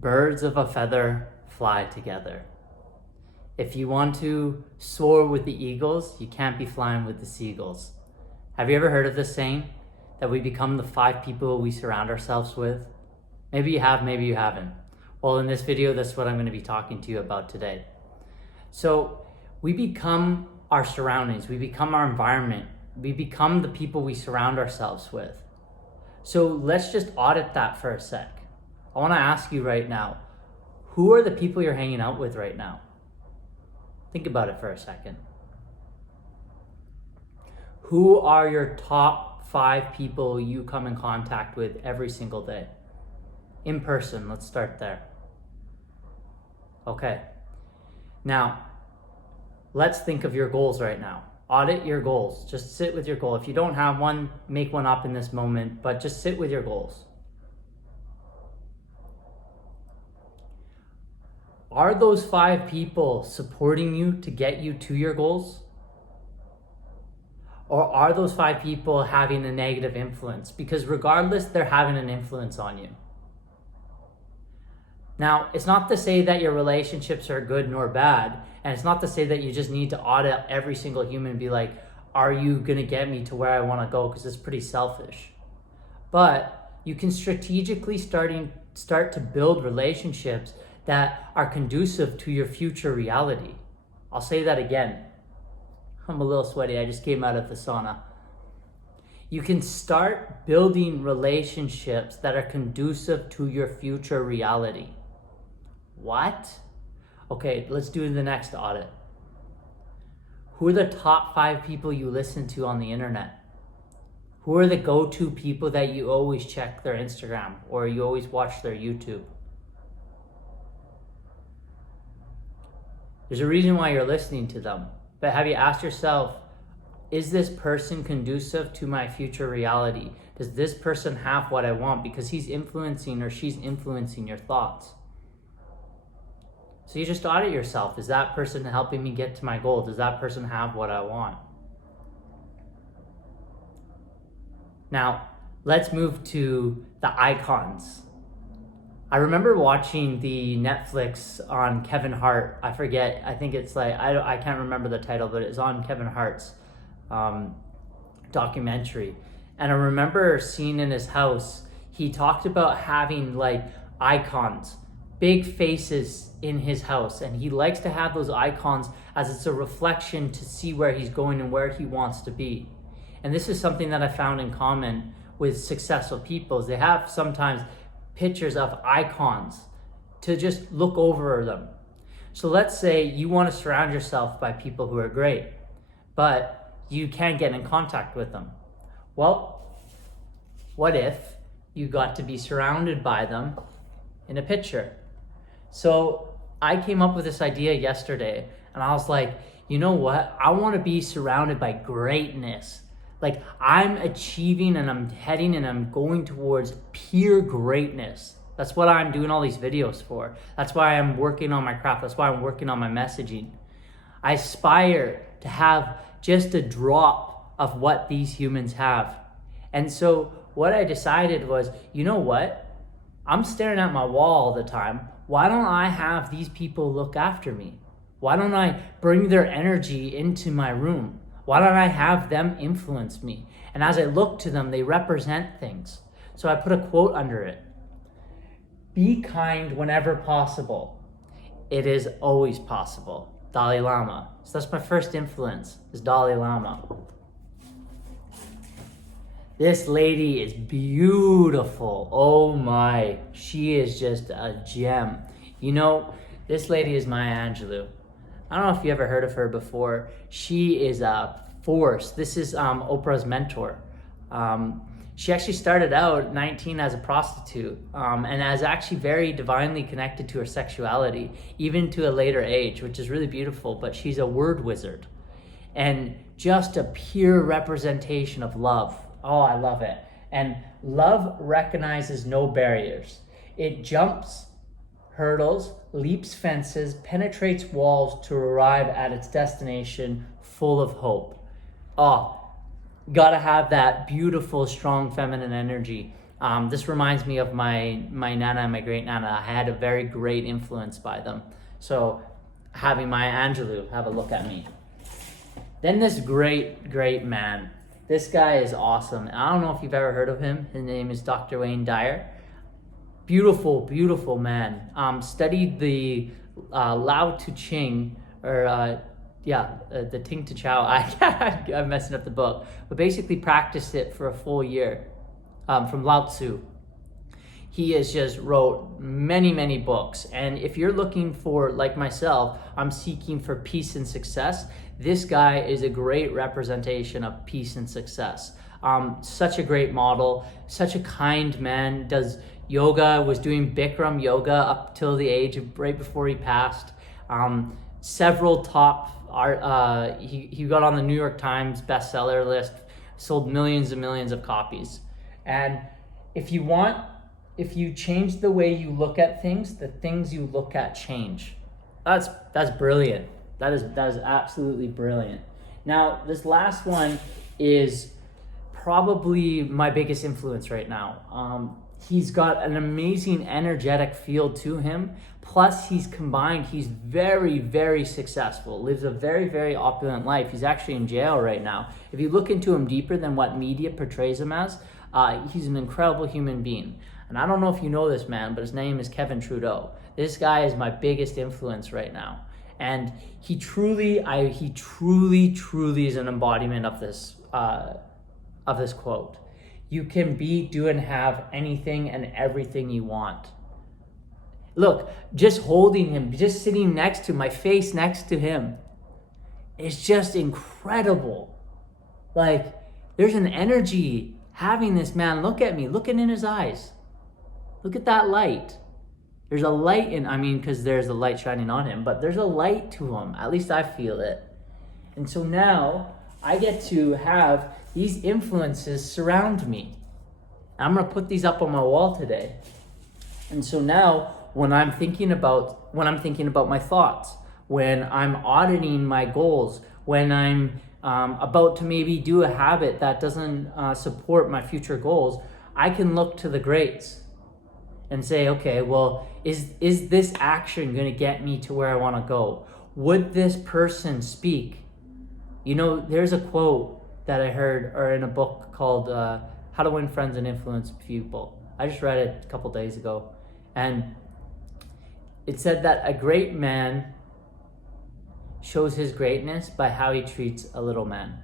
Birds of a feather fly together. If you want to soar with the eagles, you can't be flying with the seagulls. Have you ever heard of this saying? That we become the 5 people we surround ourselves with? Maybe you have, maybe you haven't. Well, in this video, that's what I'm going to be talking to you about today. So we become our surroundings, we become our environment, we become the people we surround ourselves with. So let's just audit that for a sec. I want to ask you right now, who are the people you're hanging out with right now? Think about it for a second. Who are your top 5 people you come in contact with every single day? In person, let's start there. Okay. Now, let's think of your goals right now. Audit your goals. Just sit with your goal. If you don't have one, make one up in this moment, but just sit with your goals. Are those 5 people supporting you to get you to your goals? Or are those 5 people having a negative influence? Because regardless, they're having an influence on you. Now, it's not to say that your relationships are good nor bad, and it's not to say that you just need to audit every single human and be like, are you going to get me to where I want to go? Because it's pretty selfish. But you can strategically start to build relationships that are conducive to your future reality. I'll say that again. I'm a little sweaty. I just came out of the sauna. You can start building relationships that are conducive to your future reality. What? Okay, let's do the next audit. Who are the top 5 people you listen to on the internet? Who are the go-to people that you always check their Instagram or you always watch their YouTube? There's a reason why you're listening to them. But have you asked yourself, is this person conducive to my future reality? Does this person have what I want? Because he's influencing or she's influencing your thoughts. So you just audit yourself. Is that person helping me get to my goal? Does that person have what I want? Now, let's move to the icons. I remember watching the Netflix on Kevin Hart. I forget, I think it's like, I can't remember the title, but it's on Kevin Hart's documentary. And I remember seeing in his house, he talked about having like icons, big faces in his house. And he likes to have those icons as it's a reflection to see where he's going and where he wants to be. And this is something that I found in common with successful people. They have sometimes pictures of icons to just look over them. So let's say you want to surround yourself by people who are great, but you can't get in contact with them. Well, what if you got to be surrounded by them in a picture? So I came up with this idea yesterday and I was like, you know what? I want to be surrounded by greatness. Like I'm achieving and I'm heading and I'm going towards pure greatness. That's what I'm doing all these videos for. That's why I'm working on my craft. That's why I'm working on my messaging. I aspire to have just a drop of what these humans have. And so what I decided was, you know what? I'm staring at my wall all the time. Why don't I have these people look after me? Why don't I bring their energy into my room? Why don't I have them influence me? And as I look to them, they represent things. So I put a quote under it. Be kind whenever possible. It is always possible. Dalai Lama. So that's my first influence, is Dalai Lama. This lady is beautiful. Oh my, she is just a gem. You know, this lady is Maya Angelou. I don't know if you ever heard of her before. She is a force. This is Oprah's mentor. She actually started out 19 as a prostitute and is actually very divinely connected to her sexuality, even to a later age, which is really beautiful, but she's a word wizard and just a pure representation of love. Oh, I love it. And love recognizes no barriers. It jumps hurdles, leaps fences, penetrates walls to arrive at its destination full of hope. Oh, gotta have that beautiful, strong feminine energy. This reminds me of my nana and my great nana. I had a very great influence by them. So having Maya Angelou have a look at me. Then this great man. This guy is awesome. I don't know if you've ever heard of him. His name is Dr. Wayne Dyer. Beautiful man. Studied the Lao Tzu Ching, or the Ting to Chow. I'm messing up the book, but basically practiced it for a full year from Lao Tzu. He has just wrote many books, and if you're looking for, like myself, I'm seeking for peace and success, this guy is a great representation of peace and success. Such a great model, such a kind man, does yoga, was doing Bikram yoga up till the age of right before he passed. Several top art, he got on the New York Times bestseller list, sold millions and millions of copies. And if you change the way you look at things, the things you look at change. That's brilliant. That is absolutely brilliant. Now, this last one is probably my biggest influence right now. He's got an amazing energetic field to him. Plus, he's very successful, lives a very opulent life. He's actually in jail right now. If you look into him deeper than what media portrays him as, he's an incredible human being. And I don't know if you know this man, but his name is Kevin Trudeau. This guy is my biggest influence right now. And he truly is an embodiment of this quote. You can be, do, and have anything and everything you want. Look, just holding him, just sitting next to my face next to him, is just incredible. Like, there's an energy having this man look at me, looking in his eyes. Look at that light. There's a light because there's a light shining on him, but there's a light to him. At least I feel it. And so now I get to have these influences surround me. I'm going to put these up on my wall today. And so now when I'm thinking about my thoughts, when I'm auditing my goals, when I'm about to maybe do a habit that doesn't support my future goals, I can look to the greats and say, okay, well, is this action going to get me to where I want to go? Would this person speak? There's a quote that I heard, or in a book called How to Win Friends and Influence People. I just read it a couple days ago. And it said that a great man shows his greatness by how he treats a little man.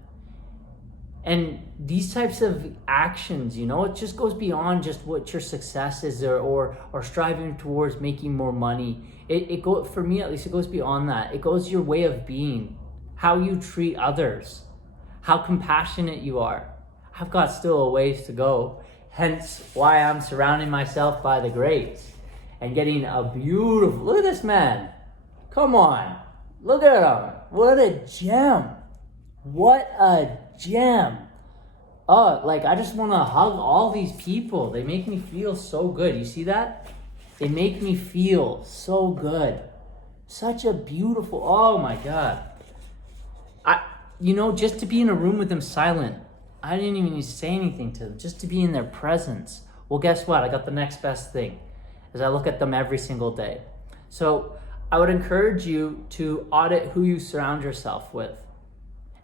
And these types of actions, it just goes beyond just what your success is or striving towards making more money. For me at least, it goes beyond that. It goes your way of being, how you treat others, how compassionate you are. I've got still a ways to go, hence why I'm surrounding myself by the greats and getting a beautiful, look at this man. Come on, look at him. What a gem. What a gem. Oh, I just want to hug all these people. They make me feel so good. You see that? They make me feel so good. Such a beautiful, oh my God. Just to be in a room with them silent, I didn't even need to say anything to them, just to be in their presence. Well, guess what? I got the next best thing, as I look at them every single day. So I would encourage you to audit who you surround yourself with.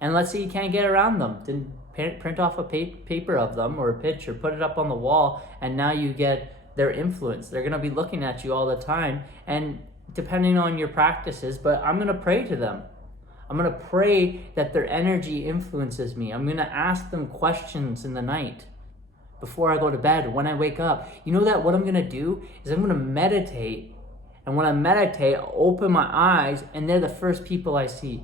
And let's say you can't get around them, then print off a paper of them or a picture, put it up on the wall, and now you get their influence. They're going to be looking at you all the time, and depending on your practices, but I'm going to pray to them. I'm going to pray that their energy influences me. I'm going to ask them questions in the night before I go to bed, when I wake up. You know that what I'm going to do is I'm going to meditate. And when I meditate, I'll open my eyes, and they're the first people I see.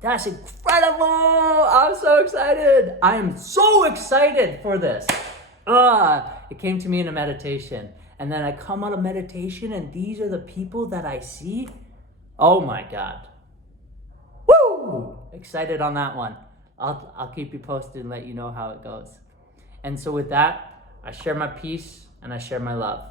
That's incredible! I'm so excited! I am so excited for this. It came to me in a meditation. And then I come out of meditation, and these are the people that I see. Oh my God. Woo! Excited on that one. I'll keep you posted and let you know how it goes. And so with that, I share my peace and I share my love.